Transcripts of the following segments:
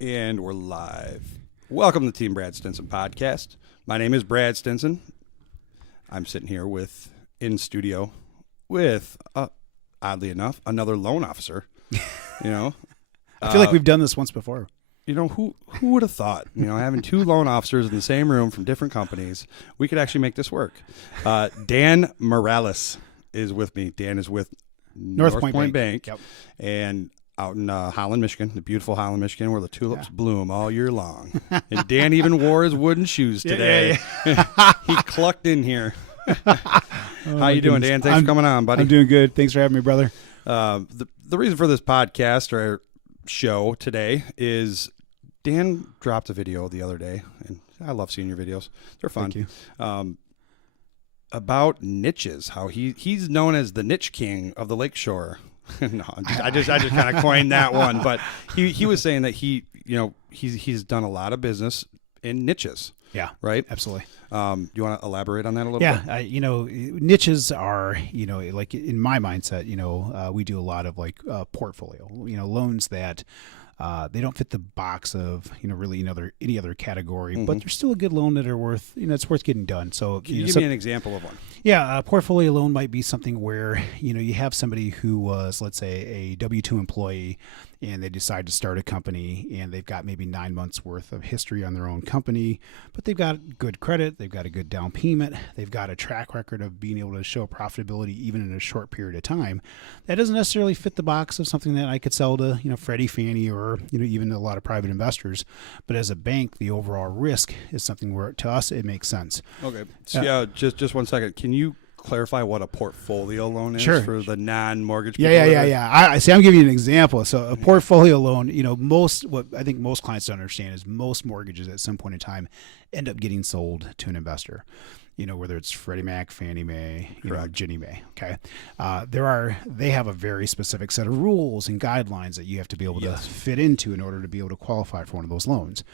And we're live. Welcome to the Team Brad Stinson podcast. My name is Brad Stinson. I'm sitting here in studio with, oddly enough, another loan officer. I feel like we've done this once before. Who would have thought, having two loan officers in the same room from different companies, we could actually make this work. Dan Morales is with me. Dan is with Northpointe Bank. Yep. And out in Holland, Michigan, the beautiful Holland, Michigan, where the tulips bloom all year long. And Dan even wore his wooden shoes today. He clucked in here. How you doing, Dan? Thanks for coming on, buddy. I'm doing good. Thanks for having me, brother. The reason for this podcast or show today is Dan dropped a video the other day, and I love seeing your videos. They're fun. Thank you. About niches, how he's known as the niche king of the lakeshore. No, I just kind of coined that one, but he was saying that he's done a lot of business in niches. Yeah, right. Absolutely. Do you want to elaborate on that a little bit? Yeah, niches are, like in my mindset, we do a lot of like portfolio, loans that they don't fit the box of, really any other category, but they're still a good loan that are worth, it's worth getting done. So can you give me an example of one? Yeah, a portfolio loan might be something where, you have somebody who was, let's say, a W-2 employee, and they decide to start a company, and they've got maybe 9 months worth of history on their own company, but they've got good credit, they've got a good down payment, they've got a track record of being able to show profitability even in a short period of time. That doesn't necessarily fit the box of something that I could sell to, Freddie, Fannie, or, even a lot of private investors. But as a bank, the overall risk is something where, to us, it makes sense. Okay. So, just 1 second. Can you clarify what a portfolio loan is for the non-mortgage people? Yeah. I'm giving you an example. So a portfolio loan, what I think most clients don't understand is most mortgages at some point in time end up getting sold to an investor. Whether it's Freddie Mac, Fannie Mae, Ginnie Mae. Okay, they have a very specific set of rules and guidelines that you have to be able to fit into in order to be able to qualify for one of those loans.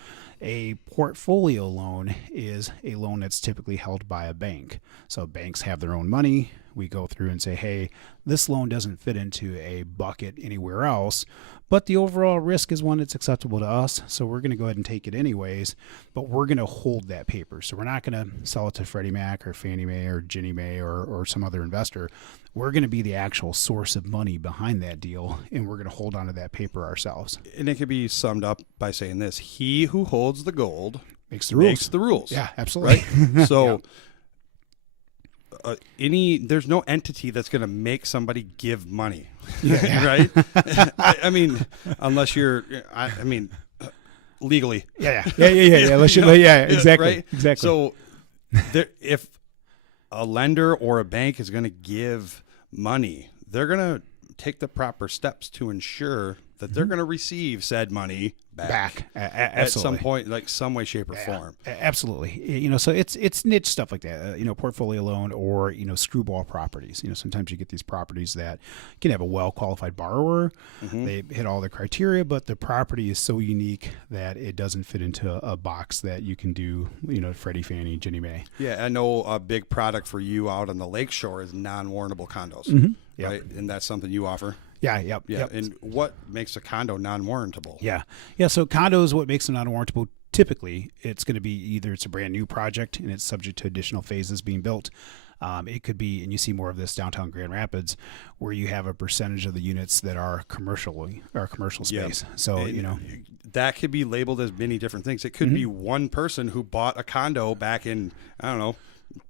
A portfolio loan is a loan that's typically held by a bank. So banks have their own money. We go through and say, hey, this loan doesn't fit into a bucket anywhere else, but the overall risk is one that's acceptable to us. So we're going to go ahead and take it anyways, but we're going to hold that paper. So we're not going to sell it to Freddie Mac or Fannie Mae or Ginnie Mae or some other investor. We're going to be the actual source of money behind that deal, and we're going to hold onto that paper ourselves. And it could be summed up by saying this: he who holds the gold makes the rules. Yeah, absolutely. Right? So there's no entity that's going to make somebody give money, right? I mean, unless you're, legally. Yeah. Exactly. Right? Exactly. So if a lender or a bank is going to give money, they're going to take the proper steps to ensure that they're going to receive said money back at some point, like some way, shape, or form. Absolutely. So it's niche stuff like that, portfolio loan or, screwball properties. Sometimes you get these properties that can have a well-qualified borrower. They hit all the criteria, but the property is so unique that it doesn't fit into a box that you can do, Freddie, Fannie, Ginnie Mae. Yeah, I know a big product for you out on the lakeshore is non-warrantable condos, right? And that's something you offer. Yep. And what makes a condo non-warrantable? Yeah. So condos, what makes them non-warrantable? Typically, it's going to be either it's a brand new project and it's subject to additional phases being built. It could be, and you see more of this downtown Grand Rapids, where you have a percentage of the units that are commercial space. So, that could be labeled as many different things. It could be one person who bought a condo back in,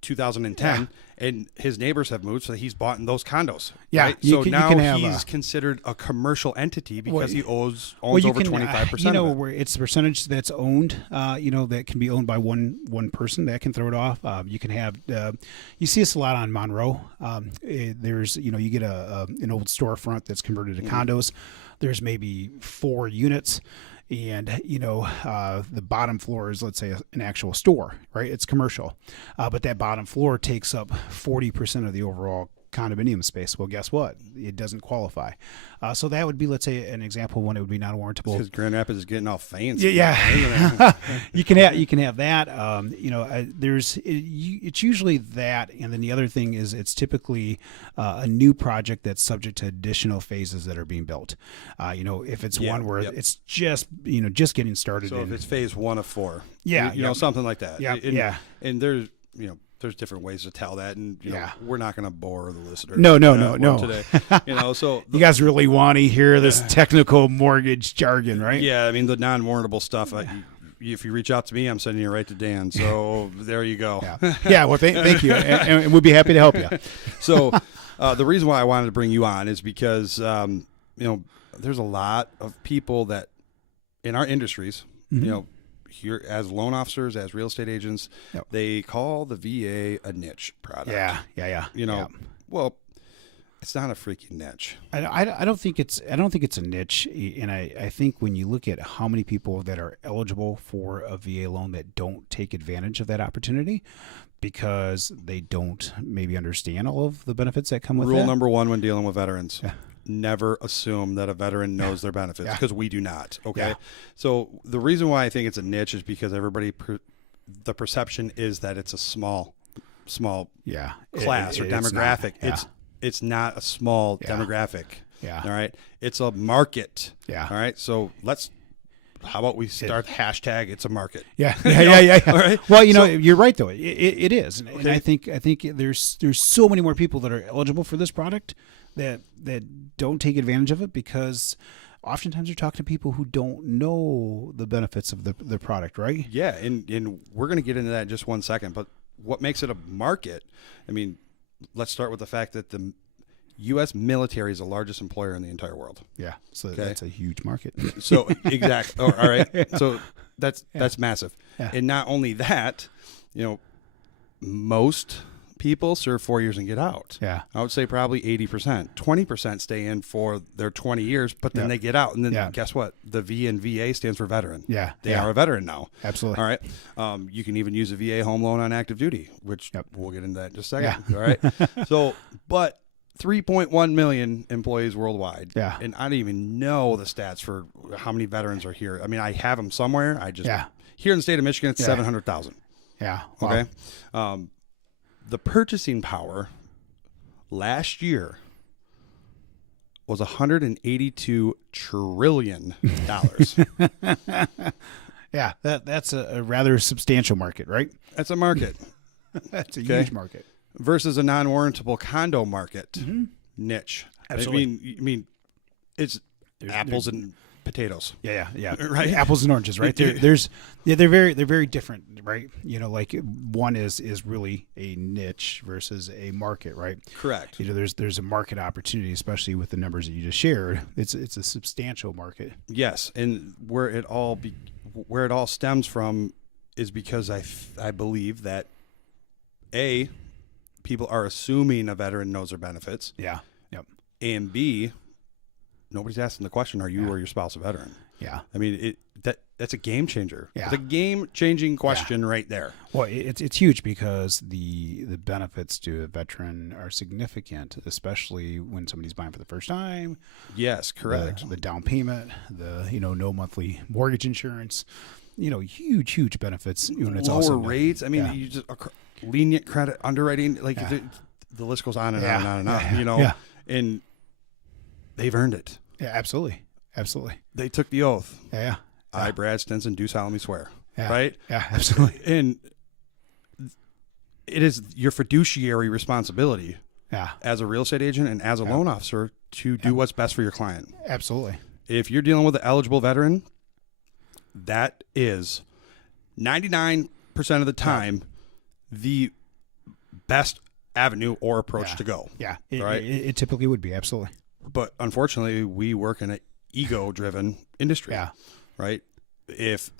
2010, and his neighbors have moved, so he's bought in those condos. Yeah. Right? So now he's considered a commercial entity because he owns over 25%. Where it's the percentage that's owned, that can be owned by one person that can throw it off. You can have, you see this a lot on Monroe. There's, you get an old storefront that's converted to condos. There's maybe 4 units. And, the bottom floor is, let's say, an actual store, right? It's commercial. But that bottom floor takes up 40% of the overall condominium space. Well, guess what? It doesn't qualify. So that would be, let's say, an example when it would be non-warrantable. Because Grand Rapids is getting all fancy. Yeah. you can have that. It's usually that, and then the other thing is it's typically a new project that's subject to additional phases that are being built. If it's one where it's just getting started. So if it's phase 1 of 4, something like that. Yeah. And there's different ways to tell that, and we're not going to bore the listeners. No. Today, so you guys really want to hear this technical mortgage jargon, right? Yeah, I mean the non-warrantable stuff. If you reach out to me, I'm sending you right to Dan. So there you go. Yeah. Well, thank you, and we'd be happy to help you. So the reason why I wanted to bring you on is because there's a lot of people that in our industries, here as loan officers, as real estate agents, they call the VA a niche product. Yeah. Well, it's not a freaking niche. I don't think it's a niche, and I think when you look at how many people that are eligible for a VA loan that don't take advantage of that opportunity because they don't maybe understand all of the benefits that come with it. Rule number 1 when dealing with veterans. Yeah. Never assume that a veteran knows their benefits, because we do not. Okay. Yeah. So the reason why I think it's a niche is because the perception is that it's a small class or demographic. It's not a small demographic. Yeah. All right. It's a market. Yeah. All right. So how about we start hashtag it's a market? Yeah. All right. Well, you're right though. It is. And I think there's so many more people that are eligible for this product that don't take advantage of it because oftentimes you're talking to people who don't know the benefits of the product, right? Yeah, and we're going to get into that in just 1 second. But what makes it a market? I mean, let's start with the fact that the U.S. military is the largest employer in the entire world. Yeah, so that's a huge market. So exactly. Oh, all right. So that's massive. Yeah. And not only that, most people serve 4 years and get out. Yeah. I would say probably 80%. 20% stay in for their 20 years, but then they get out. And then guess what? The V in VA stands for veteran. Yeah. They are a veteran now. Absolutely. All right. You can even use a VA home loan on active duty, which we'll get into that in just a second. Yeah. All right. So, but 3.1 million employees worldwide. Yeah. And I don't even know the stats for how many veterans are here. I mean, I have them somewhere. Here in the state of Michigan, it's 700,000. Yeah. Wow. Okay. The purchasing power last year was $182 trillion. Yeah, that's a rather substantial market, right? That's a market. That's a huge market. Versus a non-warrantable condo market niche. Absolutely. I mean, it's apples and potatoes. Yeah. Right. Apples and oranges, right? They're very different, right? Like one is really a niche versus a market, right? Correct. There's a market opportunity, especially with the numbers that you just shared. It's a substantial market. Yes, and where it all stems from is because I believe that people are assuming a veteran knows their benefits. Yeah. Yep. And B, nobody's asking the question, are you or your spouse a veteran? Yeah. I mean, that's a game changer. Yeah. It's a game-changing question right there. Well, it's huge because the benefits to a veteran are significant, especially when somebody's buying for the first time. Yes, correct. The down payment, no monthly mortgage insurance, huge benefits. When it's lower rates. I mean, you just lenient credit underwriting, the list goes on and on and on and on. And they've earned it. Yeah, absolutely. They took the oath. Yeah. I, Brad Stinson, do solemnly swear. Yeah. Right? Yeah, absolutely. And it is your fiduciary responsibility as a real estate agent and as a loan officer to do what's best for your client. Absolutely. If you're dealing with an eligible veteran, that is 99% of the time the best avenue or approach to go. Yeah. Right? It typically would be. Absolutely. But unfortunately, we work in an ego-driven industry. Yeah. Right? If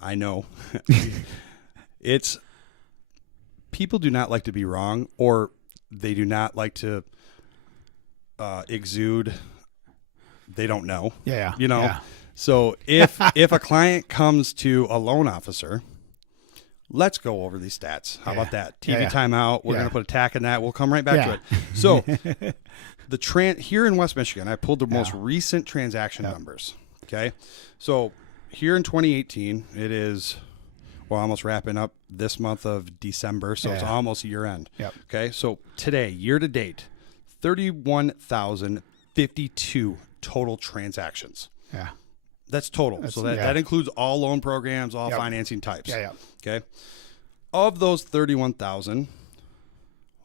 I know, it's people do not like to be wrong, or they do not like to exude they don't know. Yeah. So if a client comes to a loan officer let's go over these stats. How about that? TV Yeah. timeout. We're Yeah. going to put a tack in that. We'll come right back to it. So here in West Michigan, I pulled the most recent transaction numbers. Okay. So here in 2018, it is, well, almost wrapping up this month of December. So it's almost year end. Yep. Okay. So today, year to date, 31,052 total transactions. Yeah. That's total. That includes all loan programs, all Yep. financing types. Yeah. Okay. Of those 31,000,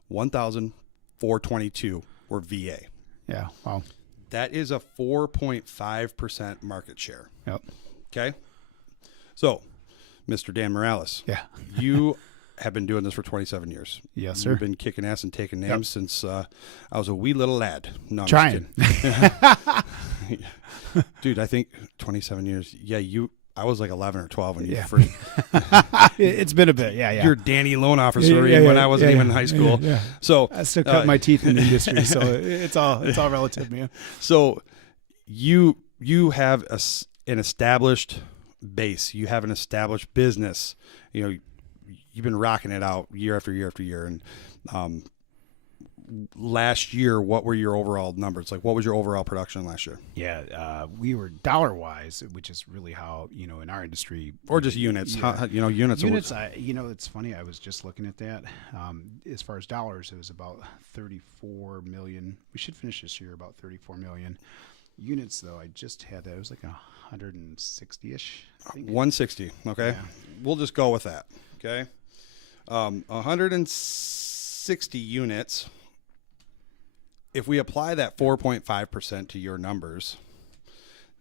1,422 were VA. Yeah. Wow. That is a 4.5% market share. Yep. Okay. So, Mr. Dan Morales, Yeah. you have been doing this for 27 years. Yes, sir. You've been kicking ass and taking names since I was a wee little lad. No, I'm Trying. just kidding. Dude, I think 27 years. Yeah, I was like 11 or 12 when you first. It's been a bit. Yeah. Yeah. You're Danny loan officer Yeah, when I wasn't even in high school. Yeah. So I still cut my teeth in the industry, so it's all relative, man. So you have an established base. You have an established business. You know, you've been rocking it out year after year after year. And last year, what were your overall numbers? Like, what was your overall production last year? Yeah, we were dollar-wise, which is really how, in our industry. Or just units. Yeah. How, units. Units, it's funny. I was just looking at that. As far as dollars, it was about 34 million. We should finish this year about 34 million. Units, though, I just had that. It was like 160-ish, I think. 160, okay? Yeah. We'll just go with that, okay? 160 units. If we apply that 4.5% to your numbers,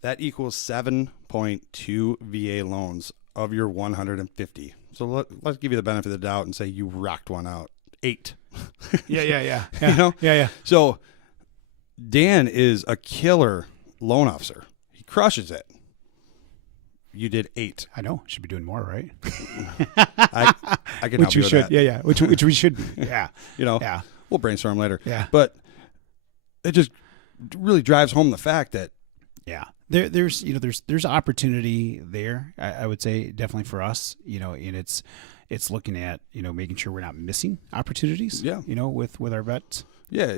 that equals 7.2 VA loans of your 150. So let's give you the benefit of the doubt and say you rocked one out. 8. Yeah. You know? Yeah. So Dan is a killer loan officer. He crushes it. You did 8. I know. Should be doing more, right? I can help Which you we with should. that. Yeah. Which we should be. Yeah. Yeah. We'll brainstorm later. Yeah. But it just really drives home the fact that there's opportunity there. I would say definitely for us, and it's looking at, making sure we're not missing opportunities. Yeah. With our vets. Yeah,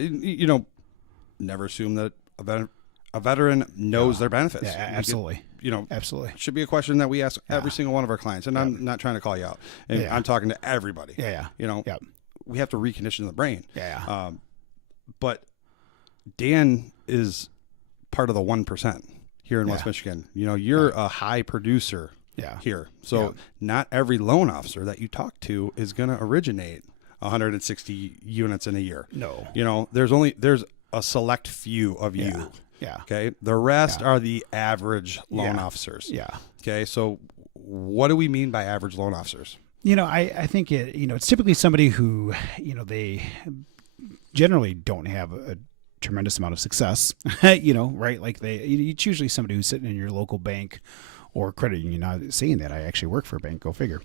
never assume that a veteran knows their benefits. Yeah, absolutely. Absolutely. It should be a question that we ask every single one of our clients, and I'm not trying to call you out. And I'm talking to everybody. Yeah. We have to recondition the brain. Yeah. But Dan is part of the 1% here in West Michigan. You're a high producer here. So not every loan officer that you talk to is going to originate 160 units in a year. No. There's a select few of you. Yeah. Okay. The rest are the average loan officers. Yeah. Okay. So what do we mean by average loan officers? I think it's typically somebody who, they generally don't have a tremendous amount of success, right? Like it's usually somebody who's sitting in your local bank or credit union. Now, saying that, I actually work for a bank. Go figure.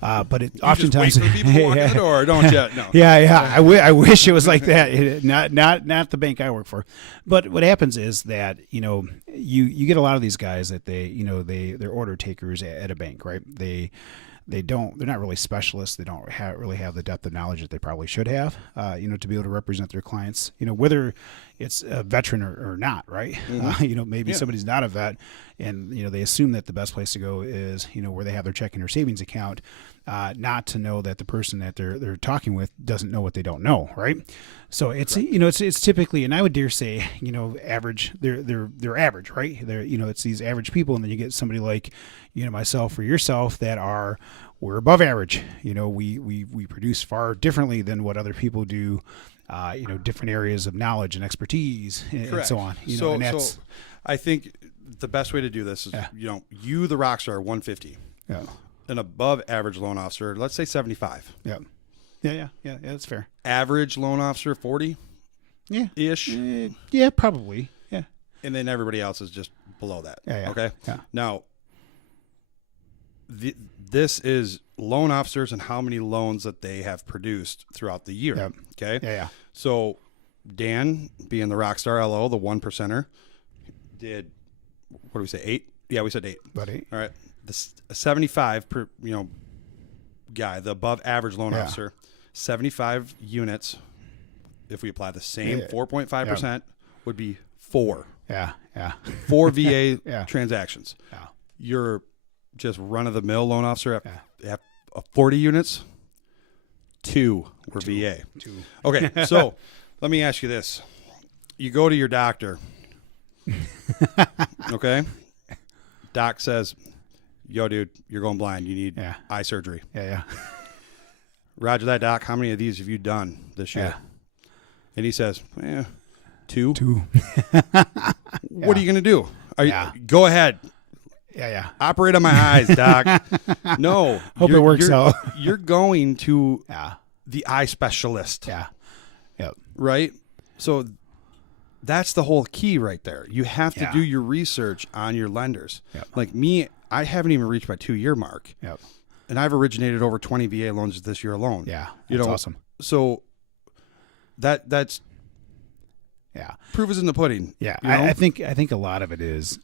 But it oftentimes just wait for people to walk in the door, don't you? No. Yeah. I wish it was like that. Not the bank I work for. But what happens is that you get a lot of these guys that they're order takers at a bank, right? They're not really specialists. They don't really have the depth of knowledge that they probably should have, to be able to represent their clients, whether it's a veteran or not, right? Mm-hmm. Maybe somebody's not a vet and, they assume that the best place to go is, where they have their checking or savings account, not to know that the person that they're talking with doesn't know what they don't know, right? So it's, it's typically, and I would dare say, average, they're average, right? It's these average people. And then you get somebody like, myself or yourself we're above average. We produce far differently than what other people do, different areas of knowledge and expertise and so on. So I think the best way to do this is, you, the rock star, 150. Yeah. An above average loan officer, let's say 75. Yeah. Yeah. That's fair. Average loan officer, 40. Yeah. Ish. Yeah, probably. Yeah. And then everybody else is just below that. Yeah. Okay. Yeah. Now, this is loan officers and how many loans that they have produced throughout the year. Yep. Okay. Yeah. So Dan, being the Rockstar LO, the 1%er, did, what do we say, 8? Yeah, we said 8. About 8. All right. The 75 guy, the above average loan Yeah. officer, 75 units, if we apply the same 4.5%, would be 4 Yeah. Yeah. VA Yeah. transactions. Yeah. You're just run-of-the-mill loan officer at 40 units, 2 were VA. 2. Okay, so let me ask you this. You go to your doctor, okay? Doc says, yo, dude, you're going blind. You need eye surgery. Yeah. Roger that, Doc. How many of these have you done this year? Yeah. And he says, 2. 2. What are you going to do? Yeah. Go ahead. Yeah. Operate on my eyes, Doc. No. Hope it works out. You're going to Yeah. the eye specialist. Yeah. Yep. Right? So that's the whole key right there. You have to Yeah. do your research on your lenders. Yep. Like me, I haven't even reached my 2-year mark. Yep. And I've originated over 20 VA loans this year alone. Yeah. You That's know, awesome. So that's proof is in the pudding. Yeah. You know? I think a lot of it is,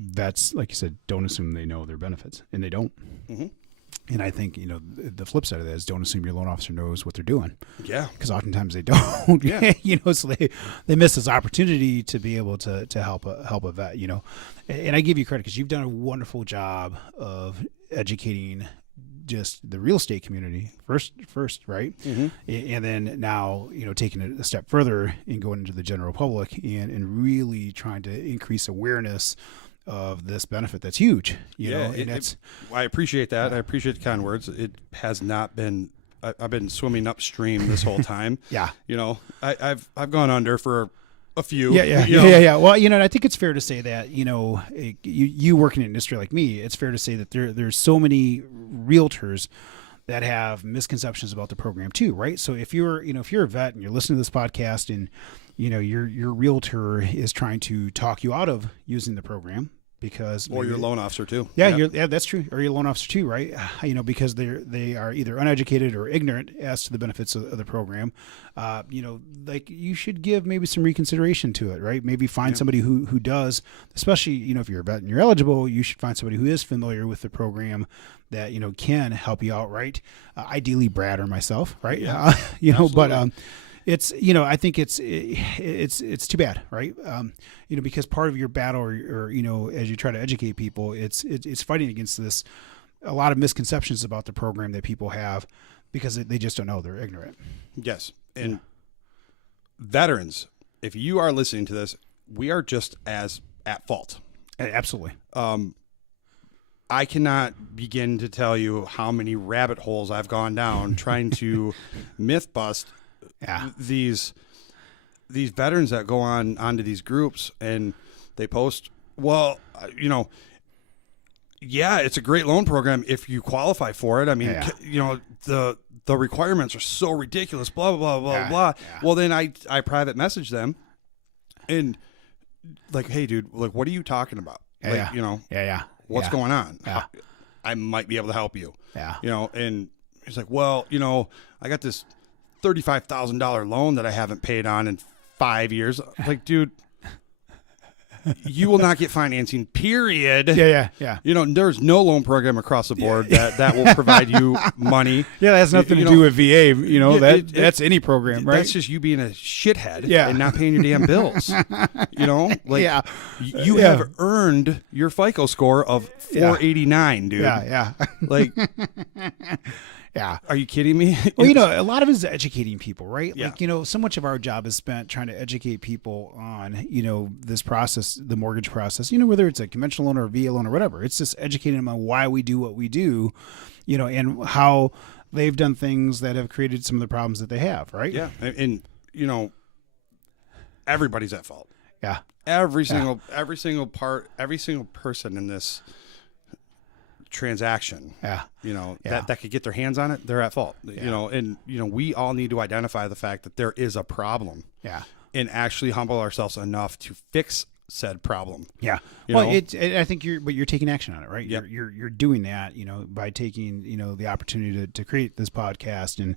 that's like you said, don't assume they know their benefits, and they don't. Mm-hmm. And I think, the flip side of that is don't assume your loan officer knows what they're doing. Yeah. Because oftentimes they don't. Yeah. So they miss this opportunity to be able to help a vet, And I give you credit because you've done a wonderful job of educating just the real estate community first, right? Mm-hmm. And then now, taking it a step further and going into the general public and really trying to increase awareness of this benefit that's huge, I appreciate that. I appreciate the kind words. It has not been. I've been swimming upstream this whole time. Yeah. I've gone under for a few. Yeah. Well, and I think it's fair to say that you work in an industry like me, it's fair to say that there's so many realtors that have misconceptions about the program too, right? So if you're a vet and you're listening to this podcast and your realtor is trying to talk you out of using the program because or your loan officer too. Yeah, that's true. Or your loan officer too, right? Because they are either uneducated or ignorant as to the benefits of the program. Like you should give maybe some reconsideration to it, right? Maybe find somebody who does, especially, if you're a vet and you're eligible, you should find somebody who is familiar with the program that, can help you out, right? Ideally Brad or myself, right? Yeah. But, it's, I think it's too bad, right? Because part of your battle or as you try to educate people, it's fighting against this, a lot of misconceptions about the program that people have because they just don't know, they're ignorant. Yes. And veterans, if you are listening to this, we are just as at fault. Absolutely. I cannot begin to tell you how many rabbit holes I've gone down trying to myth bust these veterans that go onto these groups and they post, it's a great loan program if you qualify for it. I mean, the requirements are so ridiculous, blah, blah, blah, blah, blah. Yeah. Well, then I private message them and like, hey, dude, like, what are you talking about? What's going on? Yeah. I might be able to help you. Yeah. And he's like, well, I got this $35,000 loan that I haven't paid on in 5 years. Like, dude, you will not get financing, period. Yeah. There's no loan program across the board that will provide you money. Yeah, that has nothing to do with VA. That's any program, right? That's just you being a shithead and not paying your damn bills. You have earned your FICO score of 489, dude. Yeah. Like, yeah. Are you kidding me? Well, a lot of it is educating people, right? Yeah. Like, so much of our job is spent trying to educate people on, this process, the mortgage process, whether it's a conventional loan or a VA loan or whatever. It's just educating them on why we do what we do, and how they've done things that have created some of the problems that they have, right? Yeah. And everybody's at fault. Yeah. Every single person in this transaction, that could get their hands on it, they're at fault. We all need to identify the fact that there is a problem. Yeah. And actually humble ourselves enough to fix said problem. Yeah. I think you're taking action on it, right? Yep. You're doing that, by taking, the opportunity to create this podcast and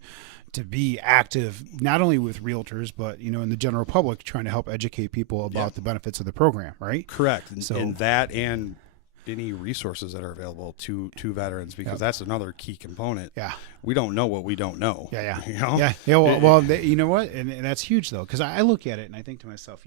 to be active, not only with realtors, but, in the general public, trying to help educate people about the benefits of the program, right? Correct. So, and that, and any resources that are available to veterans, because that's another key component. Yeah. We don't know what we don't know. Yeah. You know? Yeah. Well, you know what? And that's huge though. Cause I look at it and I think to myself,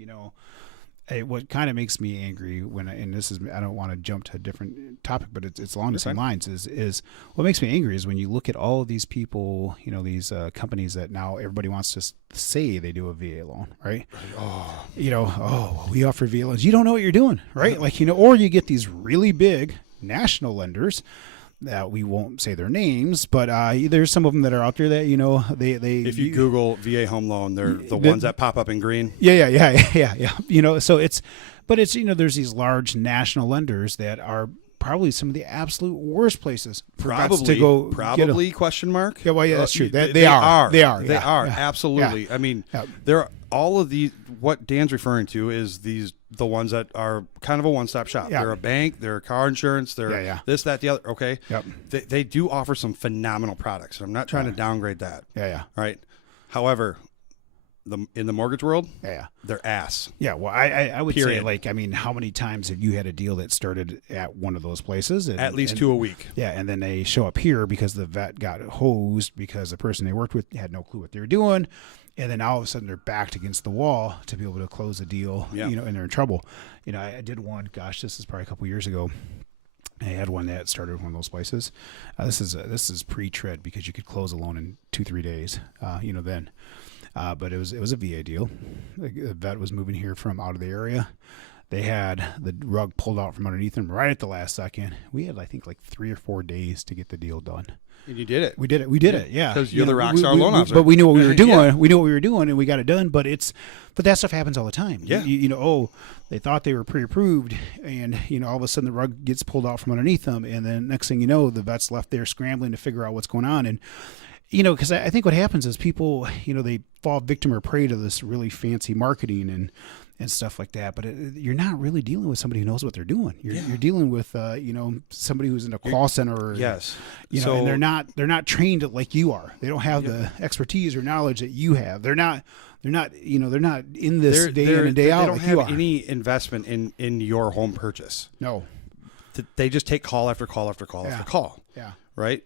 what kind of makes me angry I don't want to jump to a different topic, but it's along the same lines is what makes me angry is when you look at all of these people, these companies that now everybody wants to say they do a VA loan, right? We offer VA loans. You don't know what you're doing, right? Or you get these really big national lenders that we won't say their names, but there's some of them that are out there that they. If you Google VA home loan, they're the ones that pop up in green. Yeah. So it's there's these large national lenders that are probably some of the absolute worst places for vets to go. Probably question mark. Yeah, well, yeah, that's true. They are. Yeah. Absolutely. Yeah. I mean, there are all of these. What Dan's referring to is the ones that are kind of a one-stop shop. Yeah. They're a bank. They're car insurance. They're this, that, the other. Okay. Yep. They do offer some phenomenal products. I'm not trying to downgrade that. Yeah. Right. However, in the mortgage world, yeah, they're ass. Yeah, well, I would say, how many times have you had a deal that started at one of those places? At least 2 a week. Yeah, and then they show up here because the vet got hosed because the person they worked with had no clue what they were doing, and then all of a sudden they're backed against the wall to be able to close a deal, and they're in trouble. I did one, this is probably a couple years ago. I had one that started one of those places. This is pre-tread because you could close a loan in 2-3 days, then. But it was a VA deal. The vet was moving here from out of the area. They had the rug pulled out from underneath them right at the last second. We had, I think, 3 or 4 days to get the deal done. And you did it. We did it. Yeah. Because you're the rock star loan officer. But we knew what we were doing. Yeah. We knew what we were doing, and we got it done. But that stuff happens all the time. Yeah. They thought they were pre-approved, and all of a sudden the rug gets pulled out from underneath them, and then next thing you know, the vet's left there scrambling to figure out what's going on. And because I think what happens is people, they fall victim or prey to this really fancy marketing and stuff like that. But you're not really dealing with somebody who knows what they're doing. You're dealing with, somebody who's in a call center. Yes. And they're not trained like you are. They don't have the expertise or knowledge that you have. They're not in this day in and day out. They don't like you have are. any investment in your home purchase. No. They just take call after call after call after call. Yeah. Right.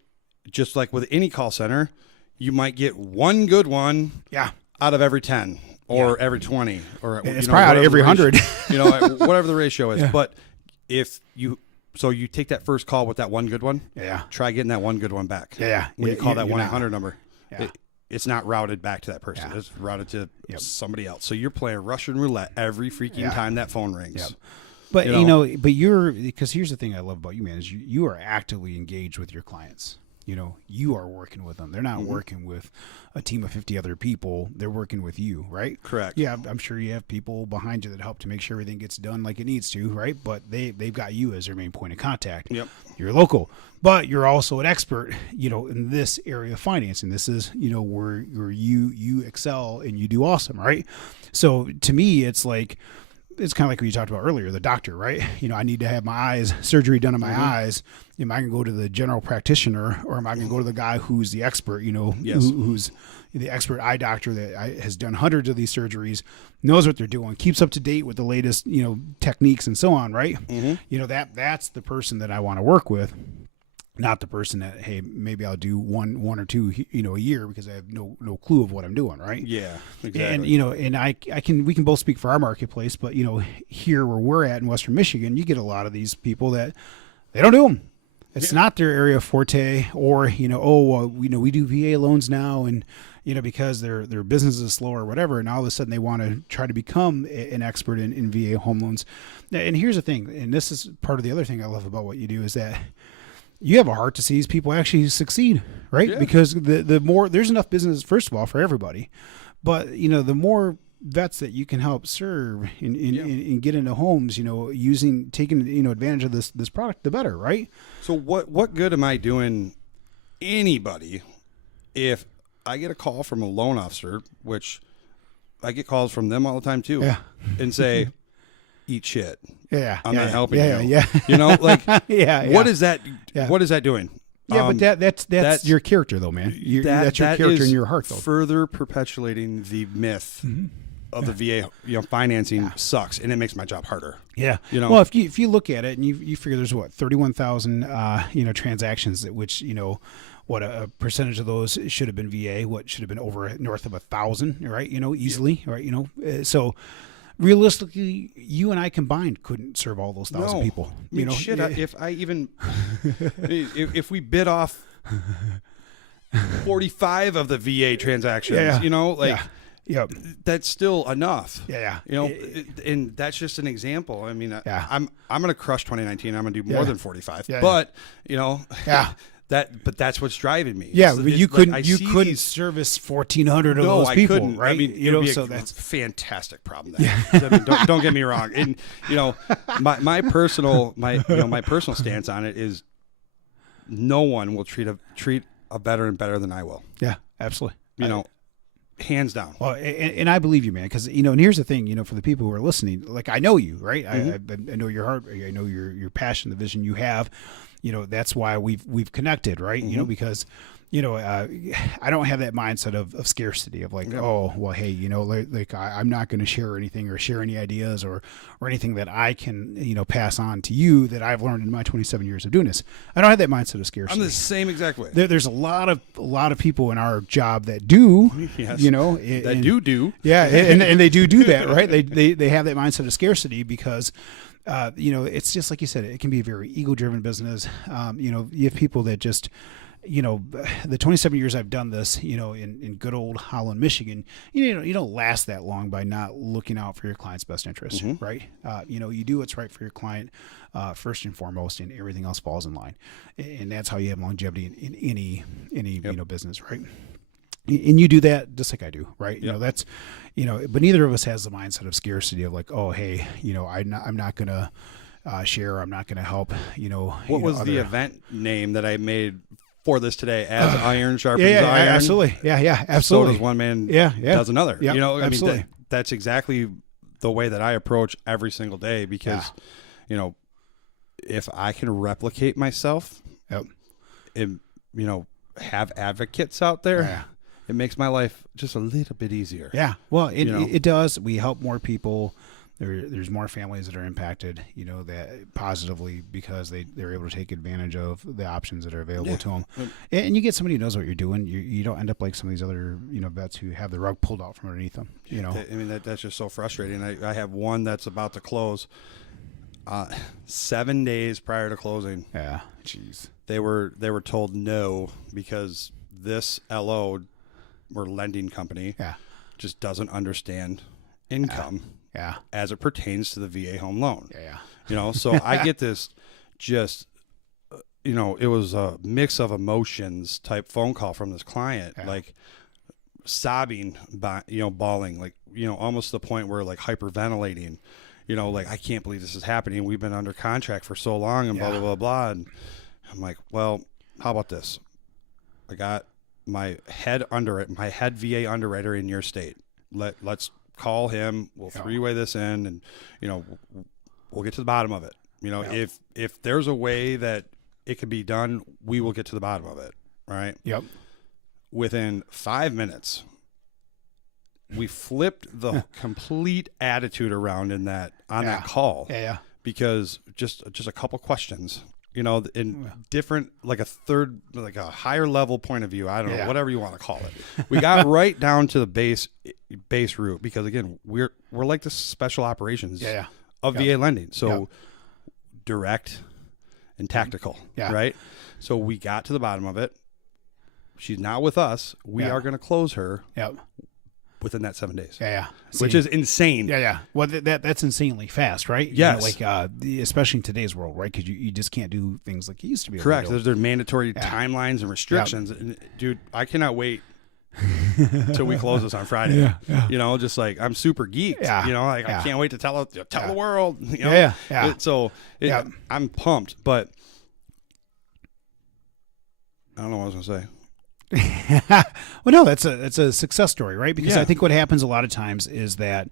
Just like with any call center, you might get one good one out of every 10 or every 20 or it's probably out of every 100. Whatever the ratio is. Yeah. But if you take that first call with that one good one, try getting that one good one back. Yeah. When you call that 1-800 number, yeah. It's not routed back to that person. Yeah. It's routed to somebody else. So you're playing Russian roulette every freaking time that phone rings. Yep. But because here's the thing I love about you, man, is you are actively engaged with your clients. You are working with them. They're not working with a team of 50 other people. They're working with you, right? Correct. Yeah, I'm sure you have people behind you that help to make sure everything gets done like it needs to, right? But they've got you as their main point of contact. Yep. You're local, but you're also an expert, in this area of financing. This is, where you excel and you do awesome, right? So to me, it's kind of like what you talked about earlier, the doctor, right? I need to have my surgery done on my eyes. Am I going to go to the general practitioner, or am I going to go to the guy who's the expert, who's the expert eye doctor that has done hundreds of these surgeries, knows what they're doing, keeps up to date with the latest, techniques and so on, right? Mm-hmm. That's the person that I want to work with. Not the person that, hey, maybe I'll do one or two, a year because I have no clue of what I'm doing, right? Yeah, exactly. And we can both speak for our marketplace, but here where we're at in Western Michigan, you get a lot of these people that they don't do them. It's not their area of forte, or we do VA loans now, and because their business is slow or whatever, and all of a sudden they want to try to become an expert in VA home loans. And here's the thing, and this is part of the other thing I love about what you do, is that you have a heart to see these people actually succeed, right? Yeah. Because the more there's enough business, first of all, for everybody, but the more vets that you can help serve and get into homes, taking advantage of this product, the better, right? So what good am I doing anybody if I get a call from a loan officer, which I get calls from them all the time too, and say, eat shit. Yeah, I'm not helping you. Yeah. What is that? Yeah. What is that doing? Yeah, but that's your character, though, man. That's your character in your heart, though. Further perpetuating the myth of the VA, financing sucks, and it makes my job harder. Yeah. Well, if you look at it and you figure there's 31,000 transactions, which what a percentage of those should have been VA, what should have been over north of 1,000, right? Easily, right? So realistically, you and I combined couldn't serve all those 1,000 people. If I even if we bid off 45 of the VA transactions, that's still enough. And that's just an example. I mean, I'm going to crush 2019. I'm going to do more than 45. But but that's what's driving me. Yeah, but you couldn't service 1,400 of those people, I couldn't. right? I mean, so that's a fantastic problem. I mean, don't get me wrong. And my personal stance on it is, no one will treat a veteran better than I will. Yeah, absolutely. Hands down. Well, and I believe you, man, because and here's the thing, for the people who are listening, like, I know you, right? I know your heart, I know your passion, the vision you have. That's why we've connected, right? Because I don't have that mindset of scarcity of like, oh, well, hey, I'm not going to share anything or share any ideas or anything that I can, pass on to you that I've learned in my 27 years of doing this. I don't have that mindset of scarcity. I'm the same exact way. There's a lot of people in our job that do, yes. That do. Yeah. And they do that, right? They have that mindset of scarcity because, it's just like you said, it can be a very ego-driven business. You have people that just, the 27 years I've done this, in good old Holland, Michigan, you don't last that long by not looking out for your client's best interest, right? You do what's right for your client first and foremost, and everything else falls in line. And that's how you have longevity in any business, right? And you do that just like I do, right? That's, but neither of us has the mindset of scarcity of like, oh, hey, I'm not going to share, I'm not going to help, What was the event name that I made for this today? As Iron Sharpens Iron. Absolutely. Yeah, absolutely. So does one man does another. Absolutely. I mean, that's exactly the way that I approach every single day because, if I can replicate myself and, have advocates out there, it makes my life just a little bit easier. Yeah. Well, it does. We help more people. There's more families that are impacted, that positively because they're able to take advantage of the options that are available to them. And you get somebody who knows what you're doing. You don't end up like some of these other, vets who have the rug pulled out from underneath them, I mean, that's just so frustrating. I have one that's about to close 7 days prior to closing. Yeah. Jeez. They were told no because this LO or lending company just doesn't understand income as it pertains to the VA home loan. So I get this just, it was a mix of emotions type phone call from this client, like sobbing, bawling, like, almost to the point where like hyperventilating, like, I can't believe this is happening. We've been under contract for so long and blah, blah, blah, blah. And I'm like, well, how about this? I got my head VA underwriter in your state. Let's call him. We'll three-way this in, and we'll get to the bottom of it. If there's a way that it could be done, we will get to the bottom of it. Right? Yep. Within 5 minutes, we flipped the complete attitude around that call. Because just a couple questions. In different, like a higher level point of view. I don't know, whatever you want to call it. We got right down to the base root because again, we're like the special operations of VA lending. So direct and tactical, right? So we got to the bottom of it. She's not with us. We are going to close her. Within that 7 days. Which is insane. Well, that's insanely fast, right? Yes. Especially in today's world, right? Because you just can't do things like you used to be able Correct. to do. There's mandatory timelines and restrictions. And, dude, I cannot wait till we close this on Friday. Just like I'm super geeked. I can't wait to tell the world. I'm pumped, but I don't know what I was going to say. Well, no, that's a success story, right? Because I think what happens a lot of times is that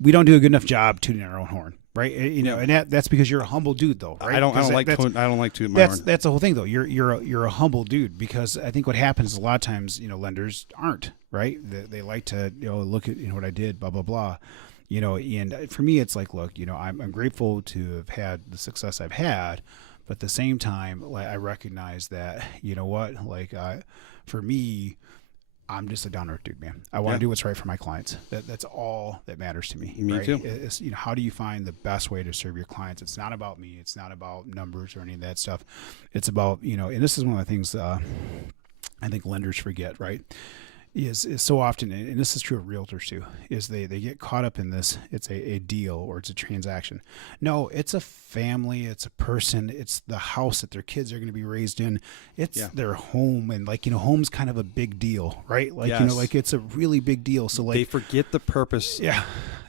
we don't do a good enough job tuning our own horn. right? You know, and that's because you're a humble dude, though, right? I don't like to my horn. That's the whole thing, though. You're a humble dude, because I think what happens a lot of times, you know, lenders aren't, right? They like to, you know, look at, you know, what I did, blah blah blah, you know. And for me, it's like, look, you know, I'm grateful to have had the success I've had, but at the same time, like, I recognize that, you know what, like, for me, I'm just a down earth dude, man. I want to do what's right for my clients. That's all that matters to me. Me right? too. It's, you know, how do you find the best way to serve your clients? It's not about me. It's not about numbers or any of that stuff. It's about, you know, and this is one of the things I think lenders forget, right? Is so often, and this is true of realtors too, is they get caught up in this. It's a deal or it's a transaction. No, it's a family. It's a person. It's the house that their kids are going to be raised in. It's their home. And like, you know, home's kind of a big deal, right? Like, you know, like it's a really big deal. So like they forget the purpose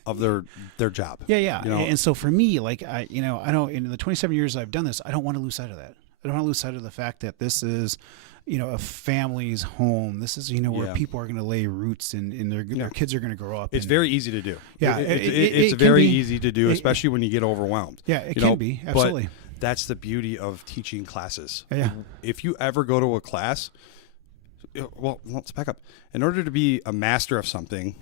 of their job. Yeah. You know? And so for me, like, I don't, in the 27 years I've done this, I don't want to lose sight of that. I don't want to lose sight of the fact that this is, you know, a family's home. This is, you know, where people are going to lay roots and their kids are going to grow up. It's very easy to do. Yeah. It's very easy to do, especially when you get overwhelmed. Yeah, it can be. Absolutely. But that's the beauty of teaching classes. Yeah. If you ever go to a class, well, let's back up. In order to be a master of something,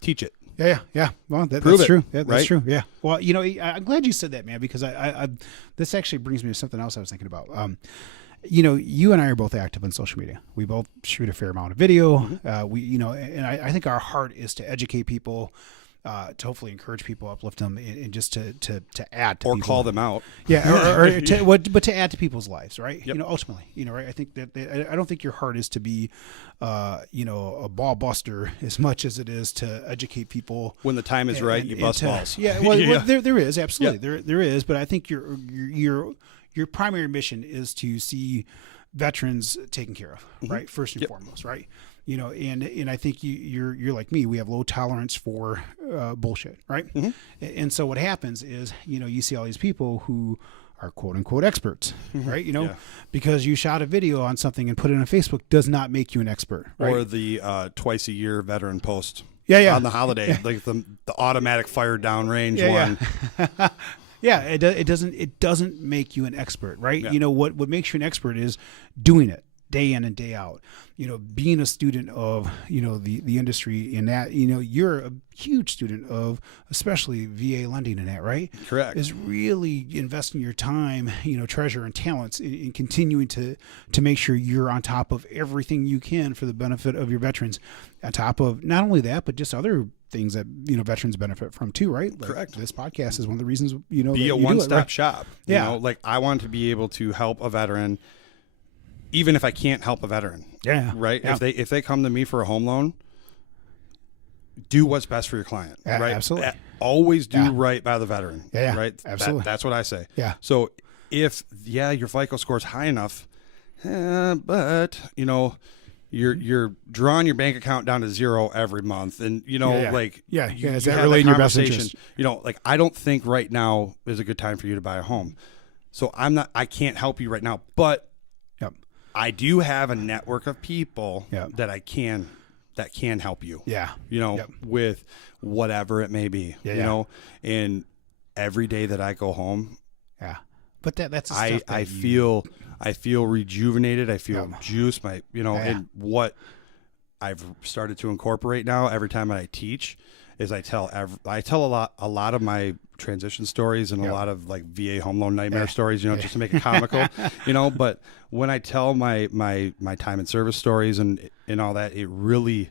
teach it. Yeah. Well, that's true. Yeah, that's true. Yeah. Well, you know, I'm glad you said that, man, because I this actually brings me to something else I was thinking about. You know, you and I are both active on social media. We both shoot a fair amount of video. We, you know, and I think our heart is to educate people, to hopefully encourage people, uplift them, and just to add to or people. call them out. Yeah, or but to add to people's lives, right? You know, ultimately, you know, right? I think that I don't think your heart is to be, you know, a ball buster as much as it is to educate people. When the time is right, you bust balls. Yeah, well, there is absolutely there is, but I think your primary mission is to see veterans taken care of, right? First and foremost, right? You know, and I think you're like me. We have low tolerance for bullshit, right? And so what happens is, you know, you see all these people who are quote unquote experts, right? You know, because you shot a video on something and put it on Facebook does not make you an expert, right? Or the twice a year veteran post. Yeah. On the holiday, like the automatic fire downrange one. Yeah, it doesn't make you an expert, right? You know, what makes you an expert is doing it day in and day out. You know, being a student of, you know, the industry in that, you know, you're a huge student of especially VA lending in that, right? Correct. Is really investing your time, you know, treasure and talents in continuing to make sure you're on top of everything you can for the benefit of your veterans. On top of not only that, but just other things that, you know, veterans benefit from too, right? Like correct. This podcast is one of the reasons, you know, be that a you one-stop do it, right? shop. You know, like I want to be able to help a veteran, even if I can't help a veteran. Yeah. Right. Yeah. If they come to me for a home loan, do what's best for your client. Right. Absolutely. Always do right by the veteran. Yeah. Right. Absolutely. That's what I say. Yeah. So if your FICO score is high enough, but you know, you're drawing your bank account down to zero every month, and you know, is that really in your best interest? You know, like I don't think right now is a good time for you to buy a home. So I can't help you right now, but I do have a network of people that can help you. Yeah. You know, with whatever it may be. Yeah, you know, and every day that I go home. Yeah. But that's the stuff that I feel rejuvenated. I feel juiced. And what I've started to incorporate now every time I teach is I tell a lot of my transition stories and a lot of like VA home loan nightmare stories, you know, just to make it comical, you know. But when I tell my time and service stories and all that, it really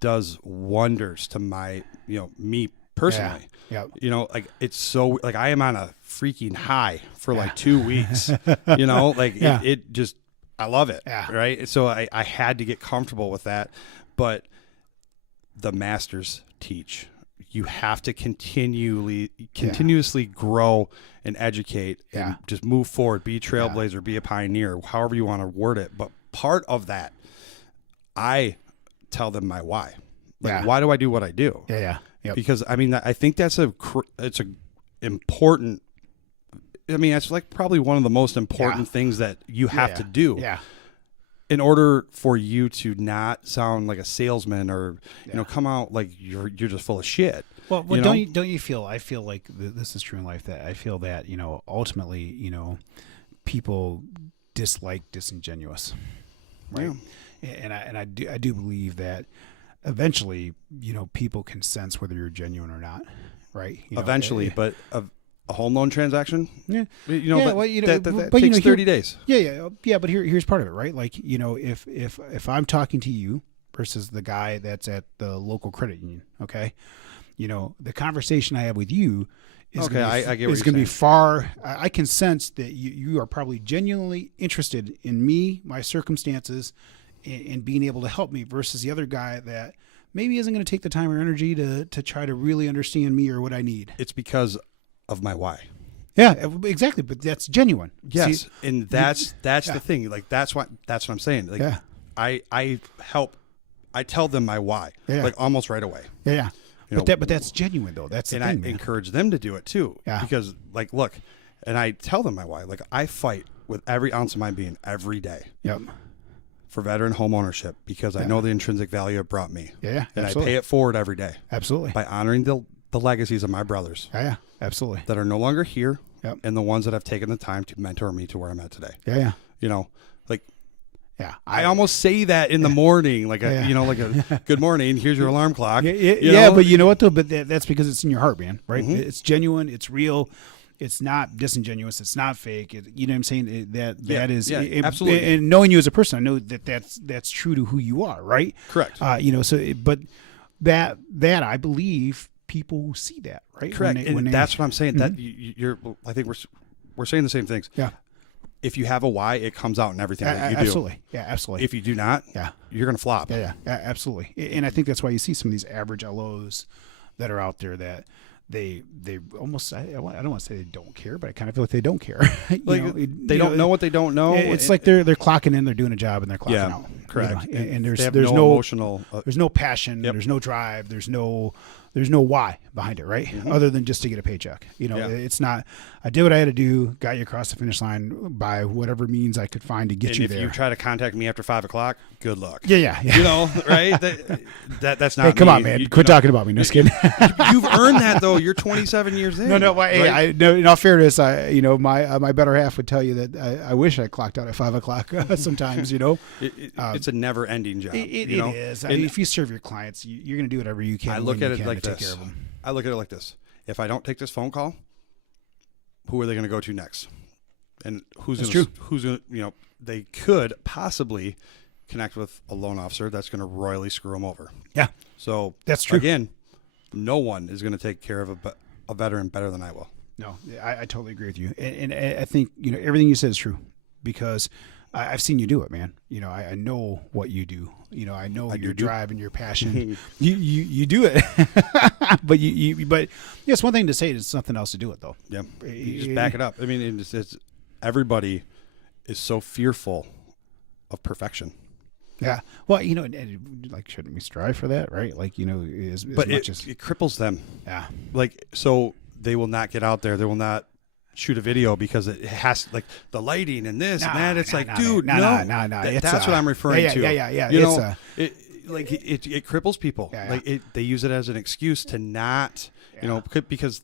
does wonders to my, you know, me personally. You know, like it's so like I am on a freaking high for like 2 weeks, you know, like it just, I love it. Right. So I had to get comfortable with that, but the masters teach. You have to continuously grow and educate and just move forward, be a trailblazer, be a pioneer, however you want to word it. But part of that, I tell them my why. Like, why do I do what I do? Because I mean, I think that's it's important. I mean, that's like probably one of the most important things that you have to do. In order for you to not sound like a salesman or, you know, come out like you're just full of shit. Well, you know? don't you feel? I feel like this is true in life. That I feel that ultimately people dislike disingenuous, right? And I do believe that eventually people can sense whether you're genuine or not, right? Eventually, but a home loan transaction, yeah, that takes 30 days. Yeah. But here's part of it, right? Like if I'm talking to you versus the guy that's at the local credit union, okay, the conversation I have with you is Okay, I get what is you're going to be saying. far. I can sense that you are probably genuinely interested in me, my circumstances, and being able to help me versus the other guy that maybe isn't going to take the time or energy to try to really understand me or what I need. It's because of my why. Yeah, exactly. But that's genuine. Yes, See, and that's the thing. Like that's what I'm saying. Like Yeah. I tell them my why, Yeah. like almost right away. yeah. You know, But that's genuine though. That's the and thing, I man. encourage them to do it too. Yeah. Because like, look, and I tell them my why. Like I fight with every ounce of my being every day Yep. for veteran home ownership because I know the intrinsic value it brought me. Yeah. And Absolutely. I pay it forward every day Absolutely. by honoring the legacies of my brothers Yeah. Absolutely. that are no longer here Yep. and the ones that have taken the time to mentor me to where I'm at today. Yeah. Like Yeah. I almost say that in the morning, like a, Yeah. like a good morning. Here's your alarm clock. Yeah, you know? but you know what though? But that's because it's in your heart, man. Right? Mhm. It's genuine. It's real. It's not disingenuous. It's not fake. You know what I'm saying? That is absolutely. And knowing you as a person, I know that's true to who you are. Right? Correct. But that I believe people see that. Right? Correct. That's what I'm saying. Mhm. That you're. I think we're saying the same things. Yeah. If you have a why, it comes out in everything that you do. Absolutely. Yeah. Absolutely. If you do not, Yeah. you're gonna flop. Yeah, absolutely. And I think that's why you see some of these average LOs that are out there that they almost, I don't want to say they don't care, but I kind of feel like they don't care. They don't know what they don't know. It's like they're clocking in, they're doing a job, and they're clocking out. Correct. And they there's have no emotional. there's no passion, Yep. there's no drive, there's no why behind it, right? Other than just to get a paycheck. It's not, I did what I had to do, got you across the finish line by whatever means I could find to get And you if there. you try to contact me after 5 o'clock, good luck. Yeah. Right? That's not. Hey, come me. on, man. Quit talking about me. No, just kidding. You've earned that though. You're 27 years in. No. right? In all fairness, my better half would tell you that I wish I clocked out at 5 o'clock sometimes. It's a never-ending job. It you know? is. And If you serve your clients, you're going to do whatever you can. I look when at you it can like to take this. care of them. I look at it like this. If I don't take this phone call, who are they going to go to next? And who's That's going to, true. who's going to, they could possibly connect with a loan officer that's going to royally screw them over. Yeah, So that's true. Again, no one is going to take care of a veteran better than I will. No, I totally agree with you, and I think everything you said is true because I've seen you do it, man. I know what you do. I know your drive and your passion. you do it, but but it's one thing to say it, it's something else to do it though. Yeah, you just back it up. I mean, it's everybody is so fearful of perfection. Yeah. Well, and like, shouldn't we strive for that, right? Like, as But much as it cripples them. yeah. Like, so they will not get out there. They will not shoot a video because it has like the lighting and this and that. It's dude, no. That's what I'm referring to. Yeah. It cripples people. Yeah. Like they use it as an excuse to not, because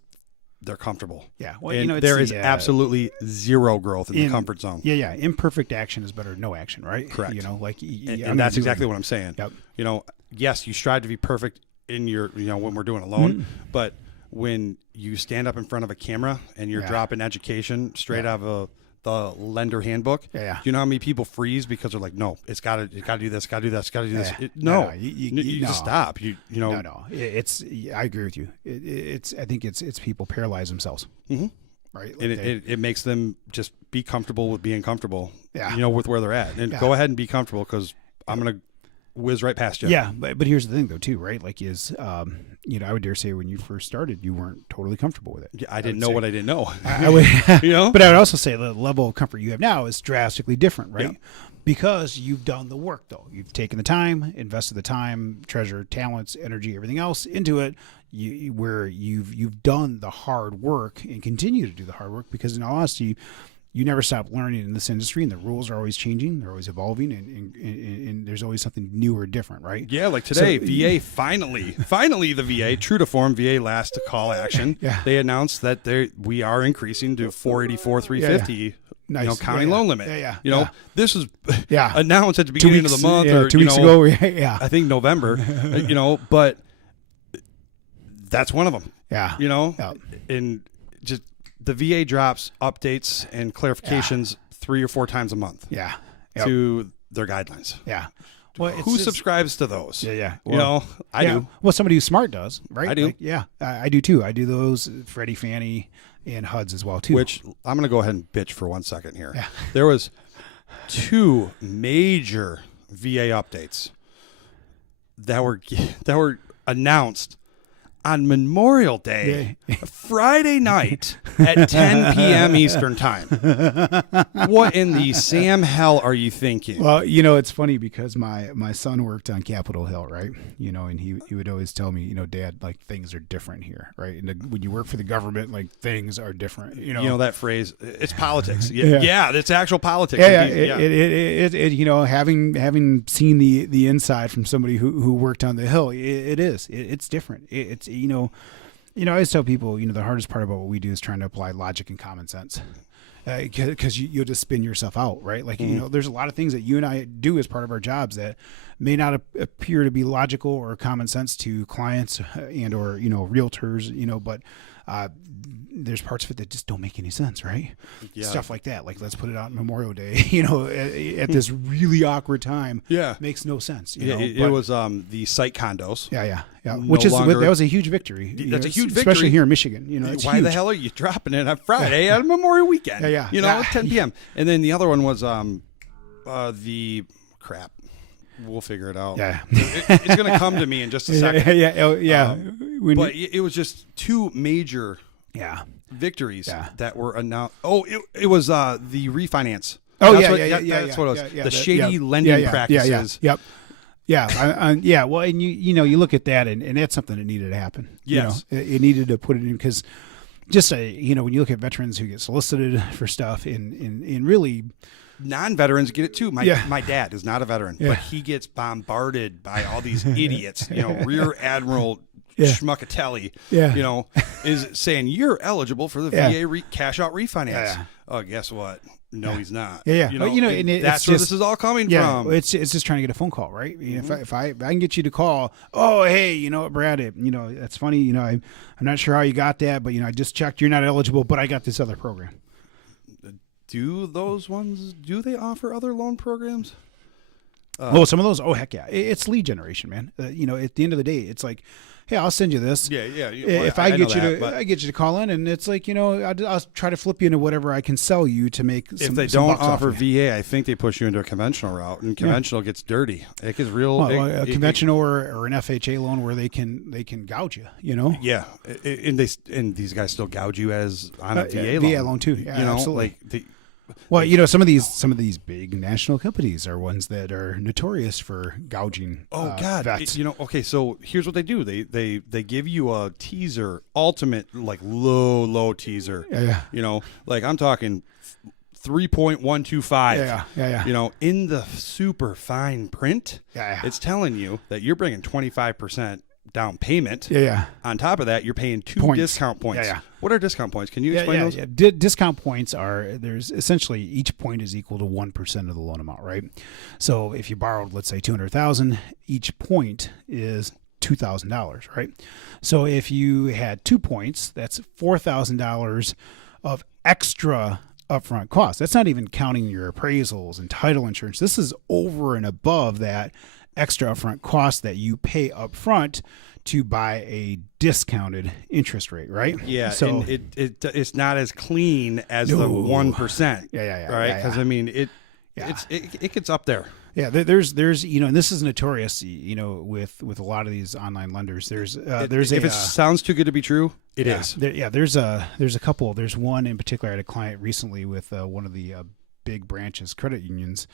they're comfortable. Yeah. Well, And it's there is absolutely zero growth in the comfort zone. Yeah. Imperfect action is better than no action, right? Correct. And that's exactly what I'm saying. Yep. Yes, you strive to be perfect in your, when we're doing a loan, but when you stand up in front of a camera and you're dropping education straight out of the lender handbook, you know how many people freeze because they're like, no, it's got to do this, got to do this, got to do this. You just stop. No. I agree with you. I think it's people paralyze themselves. Mm-hmm. Right. And it makes them just be comfortable with being comfortable. Yeah. With where they're at, and go ahead and be comfortable because I'm gonna whiz right past you. Yeah, but here's the thing though too, right? Like I would dare say when you first started, you weren't totally comfortable with it. Yeah, I didn't know what I didn't know. I would, But I would also say the level of comfort you have now is drastically different, right? Yeah. Because you've done the work though. You've taken the time, invested the time, treasure, talents, energy, everything else into it. Where you've done the hard work and continue to do the hard work because in all honesty, you never stop learning in this industry, and the rules are always changing. They're always evolving, and there's always something new or different, right? Yeah, like today, VA finally the VA, true to form, VA last call action. Yeah. They announced that we are increasing to 484, 350. Nice. County loan limit. This was announced at the beginning of the month, or 2 weeks ago. Yeah, I think November. But that's one of them. Yeah, and just the VA drops updates and clarifications 3 or 4 times a month. Yeah, to their guidelines. Yeah. Well, who subscribes to those? Yeah. Well, I do. Well, somebody who's smart does, right? I do. I do too. I do those Freddie, Fannie, and HUDs as well too. Which I'm going to go ahead and bitch for 1 second here. Yeah. There was 2 major VA updates that were announced on Memorial Day, Friday night at 10 p.m. Eastern time. What in the Sam hell are you thinking? Well, it's funny because my son worked on Capitol Hill, right? And he would always tell me, Dad, like things are different here, right? And when you work for the government, like things are different. You know that phrase? It's politics. Yeah, it's actual politics. It having seen the inside from somebody who worked on the Hill, it's different. It's I always tell people, the hardest part about what we do is trying to apply logic and common sense, because you'll just spin yourself out, right? Like, there's a lot of things that you and I do as part of our jobs that may not appear to be logical or common sense to clients and or realtors, but there's parts of it that just don't make any sense, right? Yeah. Stuff like that. Like, let's put it out on Memorial Day, at this really awkward time. Yeah. Makes no sense. It was the site condos. Yeah. Which is that was a huge victory. That's a huge victory. Especially here in Michigan. It's why huge. the hell are you dropping it on Friday on Memorial Weekend? Yeah. At 10 p.m. And then the other one was the crap. We'll figure it out. Yeah. It's going to come to me in just a second. Yeah. But it was just 2 major victories that were announced. Oh, it was the refinance. Oh, That's what it was. The shady lending practices. Yep. Yeah. Well, and you look at that, and that's something that needed to happen. Yes. It needed to put it in, because just when you look at veterans who get solicited for stuff in really. Non-veterans get it too. My dad is not a veteran, but he gets bombarded by all these idiots. Rear Admiral Schmuckatelli, is saying you're eligible for the VA cash out refinance. Yeah. Oh, guess what? No, he's not. Yeah. And that's where this is all coming from. It's just trying to get a phone call, right? If I can get you to call, oh, hey, Brad, that's funny. I'm not sure how you got that, but I just checked. You're not eligible, but I got this other program. Do those ones? Do they offer other loan programs? Some of those. Oh, heck yeah! It's lead generation, man. At the end of the day, it's like, hey, I'll send you this. Yeah. If I get you to call in, and it's like, I'll try to flip you into whatever I can sell you to make. If they don't offer VA, I think they push you into a conventional route, and conventional gets dirty. It gets real. A conventional or an FHA loan where they can gouge you. Yeah, and these guys still gouge you as on a VA loan. VA loan too. Yeah, absolutely. Well, some of these big national companies are ones that are notorious for gouging. Oh God, vets. Okay. So here's what they do. They give you a teaser, ultimate like low teaser. Yeah. Like I'm talking 3.125. Yeah. In the super fine print, it's telling you that you're bringing 25% down payment. Yeah. On top of that, you're paying 2 discount points. Yeah. What are discount points? Can you explain those? Yeah. Discount points there's essentially each point is equal to 1% of the loan amount, right? So if you borrowed, let's say $200,000, each point is $2,000, right? So if you had 2 points, that's $4,000 of extra upfront costs. That's not even counting your appraisals and title insurance. This is over and above that extra upfront cost that you pay upfront to buy a discounted interest rate, right? Yeah, so and it's not as clean as the 1%. Yeah. Right, because it gets up there. Yeah, there's and this is notorious, with a lot of these online lenders. If it sounds too good to be true, it is. There's a couple. There's one in particular. I had a client recently with one of the big branches, credit unions,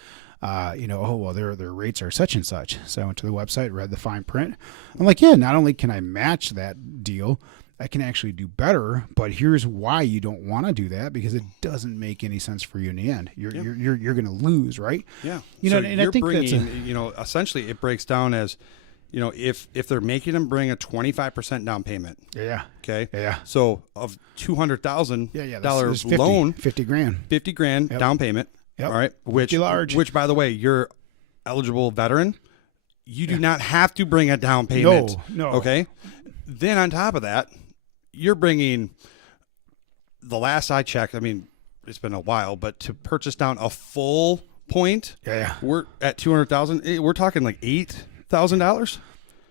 oh, well, their rates are such and such. So I went to the website, read the fine print. I'm like, yeah, not only can I match that deal, I can actually do better, but here's why you don't want to do that, because it doesn't make any sense for you in the end. You're going to lose, right? Yeah. And I think bringing, essentially it breaks down as, if they're making them bring a 25% down payment. Yeah. Okay. Yeah. So of $200,000 loan, 50 grand, $50,000 down payment. Yep. All right. Which, by the way, you're eligible veteran. You do not have to bring a down payment. No. Okay. Then on top of that, you're bringing, the last I checked, I mean, it's been a while, but to purchase down a full point, we're at 200,000. We're talking like $8,000.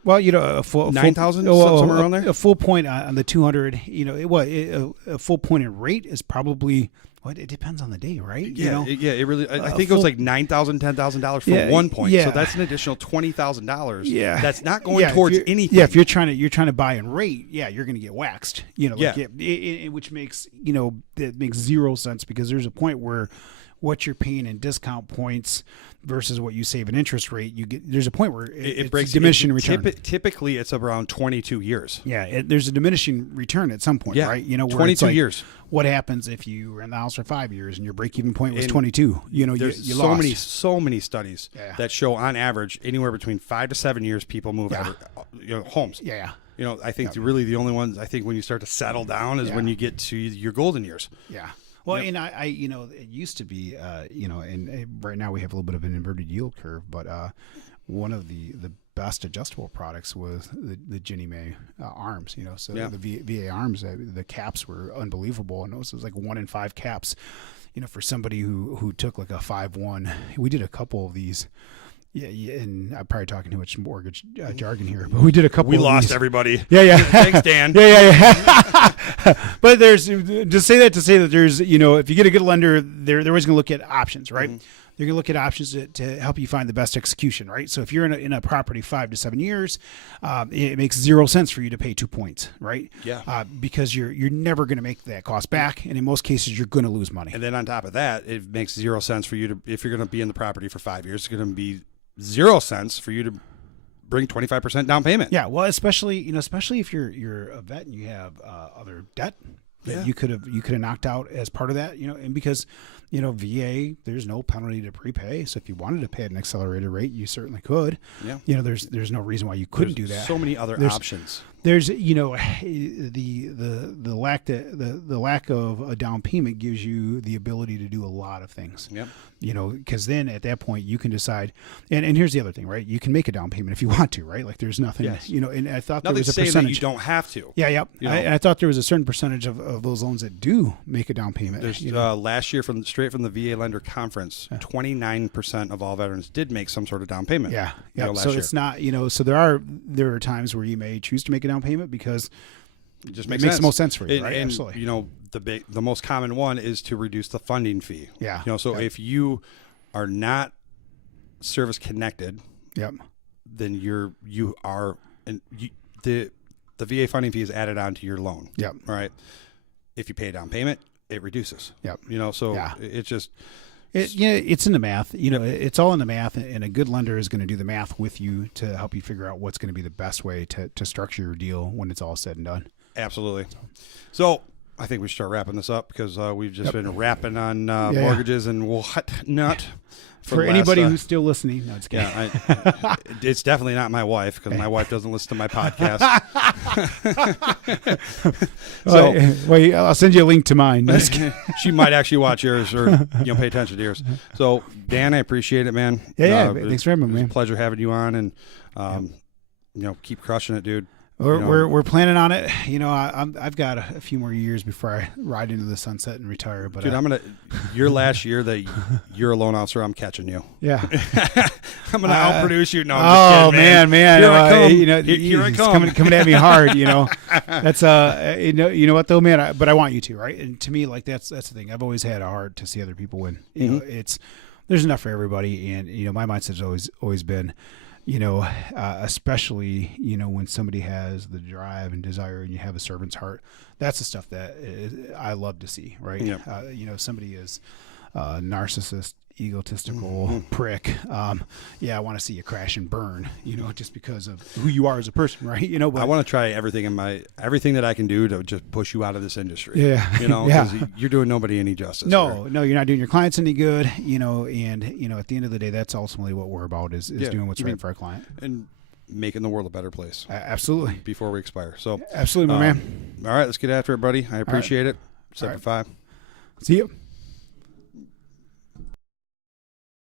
Well, a full 9,000, somewhere around there. A full point on the 200. A full point in rate is probably. Well, it depends on the day, right? Yeah, it really. I think it was like $9,000, $10,000 for 1 point. Yeah. So that's an additional $20,000. Yeah, that's not going towards anything. Yeah, if you're trying to buy in rate, you're going to get waxed. Which makes that makes zero sense, because there's a point where what you're paying in discount points versus what you save in interest rate, there's a point where it breaks diminishing return. Typically, it's around 22 years. Yeah, there's a diminishing return at some point, right? 22 years. What happens if you were in the house for 5 years and your break-even point was 22? There's you so lost. so many studies that show, on average, anywhere between 5 to 7 years, people move homes. Yeah. I think really the only ones, I think when you start to settle down is when you get to your golden years. Yeah. Well, and I it used to be, and right now we have a little bit of an inverted yield curve, but one of the best adjustable products was the Ginnie Mae arms, so the VA arms, the caps were unbelievable. And it was like 1 in 5 caps, for somebody who took like a 5-1. We did a couple of these. Yeah, and I'm probably talking too much mortgage jargon here, but we did a couple. We of lost these. Everybody. Yeah. Thanks, Dan. Yeah. But there's to say that there's if you get a good lender, they're always going to look at options, right? Mm-hmm. They're going to look at options to help you find the best execution, right? So if you're in a property 5 to 7 years, it makes zero sense for you to pay 2 points, right? Yeah. Because you're never going to make that cost back, and in most cases you're going to lose money. And then on top of that, it makes zero sense for you to, if you're going to be in the property for 5 years, it's going to be 0 cents for you to bring 25% down payment. Yeah, well, especially if you're a vet and you have other debt that you could have knocked out as part of that, and because VA, there's no penalty to prepay, so if you wanted to pay at an accelerated rate, you certainly could. Yeah, there's no reason why you couldn't do that. So many other options. There's the lack of a down payment gives you the ability to do a lot of things. Yep. Because then at that point you can decide, and here's the other thing, right? You can make a down payment if you want to, right? Like there's nothing, and I thought there was a percentage. That you don't have to. Yeah, yep. I thought there was a certain percentage of those loans that do make a down payment. There's last year straight from the VA Lender Conference, 29% of all veterans did make some sort of down payment. Yeah, yeah. So it's not, so there are times where you may choose to make a down payment because it just makes the most sense for you, right? And absolutely. The most common one is to reduce the funding fee. Yeah. If you are not service connected, then you are, and the VA funding fee is added onto your loan. Yep. Right. If you pay a down payment, it reduces. Yep. It's just. It's in the math. It's all in the math, and a good lender is going to do the math with you to help you figure out what's going to be the best way to structure your deal when it's all said and done. Absolutely. So I think we should start wrapping this up because we've just been rapping on mortgages and whatnot. For anybody who's still listening, no, it's kidding. Yeah, it's definitely not my wife because my wife doesn't listen to my podcast. So, I'll send you a link to mine. She might actually watch yours or pay attention to yours. So Dan, I appreciate it, man. Thanks for having me, man. It was a pleasure having you on, and keep crushing it, dude. We're planning on it. I've got a few more years before I ride into the sunset and retire. But dude, your last year that you're a loan officer, I'm catching you. Yeah, I'm gonna outproduce you. No, I'm just kidding, man. Here I come. Coming at me hard. That's you know what though, man. But I want you to, right? And to me, like that's the thing. I've always had a heart to see other people win. There's enough for everybody, and my mindset has always been. Especially, when somebody has the drive and desire and you have a servant's heart, that's the stuff that I love to see, right? Yep. Somebody is narcissist, egotistical prick. Yeah, I want to see you crash and burn, just because of who you are as a person, right? But I want to try everything that I can do to just push you out of this industry. Yeah. Because you're doing nobody any justice. No, you're not doing your clients any good, and at the end of the day, that's ultimately what we're about is doing what's right for our client. And making the world a better place. Absolutely. Before we expire. So absolutely, my man. All right, let's get after it, buddy. I appreciate it. 7 for 5. See you.